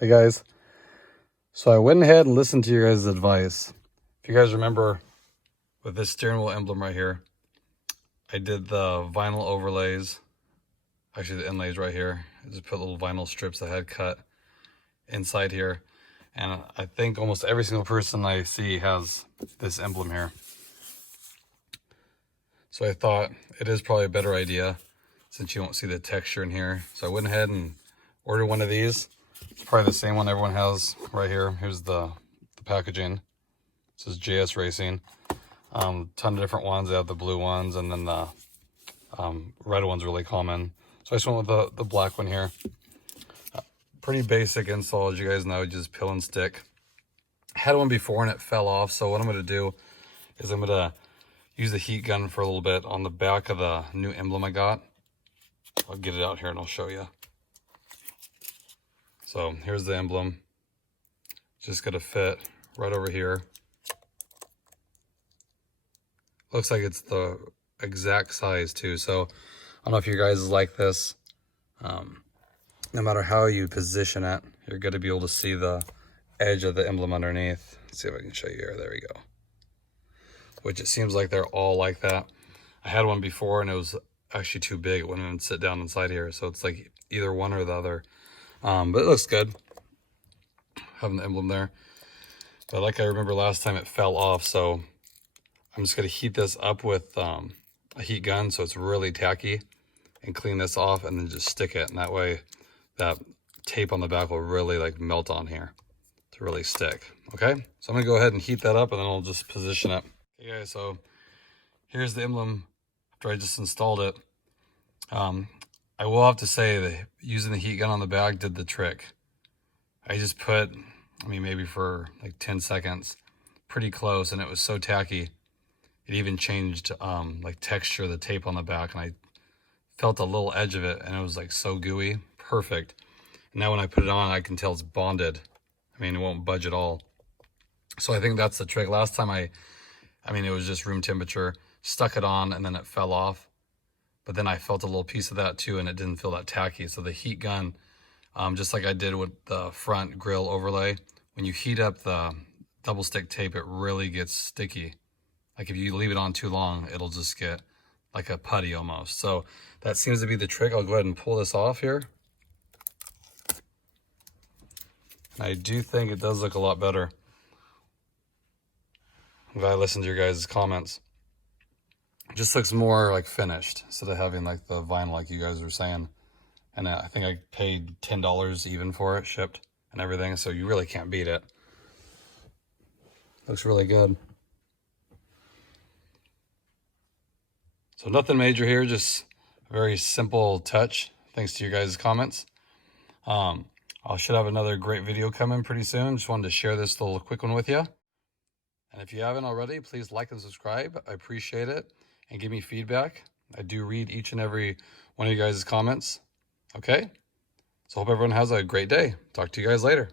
Hey guys, so I went ahead and listened to your guys' advice. If you guys remember with this steering wheel emblem right here, I did the vinyl overlays, actually the inlays right here. I just put little vinyl strips I had cut inside here. And I think almost every single person I see has this emblem here. So I thought it is probably a better idea since you won't see the texture in here. So I went ahead and ordered one of these. It's probably the same one everyone has right here. Here's the packaging. It says JS Racing. Ton of different ones. They have the blue ones, and then the red one's really common. So I just went with the black one here. Pretty basic install, as you guys know, just peel and stick. I had one before and it fell off, so what I'm going to do is I'm going to use the heat gun for a little bit on the back of the new emblem I got. I'll get it out here and I'll show you. So here's the emblem. Just got to fit right over here. Looks like it's the exact size too. So I don't know if you guys like this. No matter how you position it, you're going to be able to see the edge of the emblem underneath. Let's see if I can show you here. There we go. Which it seems like they're all like that. I had one before and it was actually too big. It wouldn't even sit down inside here. So it's like either one or the other. But it looks good, having the emblem there. But like I remember last time, it fell off. So I'm just going to heat this up with a heat gun so it's really tacky, and clean this off and then just stick it. And that way that tape on the back will really like melt on here to really stick. Okay, so I'm gonna go ahead and heat that up and then I'll just position it. Okay guys, so here's the emblem after I just installed it. I will have to say that using the heat gun on the back did the trick. I just put, maybe for like 10 seconds, pretty close, and it was so tacky. It even changed like texture of the tape on the back, and I felt a little edge of it and it was like so gooey. Perfect. And now when I put it on, I can tell it's bonded. It won't budge at all. So I think that's the trick. Last time it was just room temperature, stuck it on and then it fell off. But then I felt a little piece of that too and it didn't feel that tacky. So the heat gun, just like I did with the front grill overlay, when you heat up the double stick tape, it really gets sticky. Like if you leave it on too long, it'll just get like a putty almost. So that seems to be the trick. I'll go ahead and pull this off here. I do think it does look a lot better. I'm glad I listened to your guys' comments. It just looks more like finished instead of having like the vinyl like you guys were saying. And I think I paid $10 even for it, shipped and everything. So you really can't beat it. Looks really good. So nothing major here, just a very simple touch thanks to your guys' comments. I should have another great video coming pretty soon. Just wanted to share this little quick one with you. And if you haven't already, please like and subscribe. I appreciate it. And give me feedback. I do read each and every one of you guys' comments. Okay? So hope everyone has a great day. Talk to you guys later.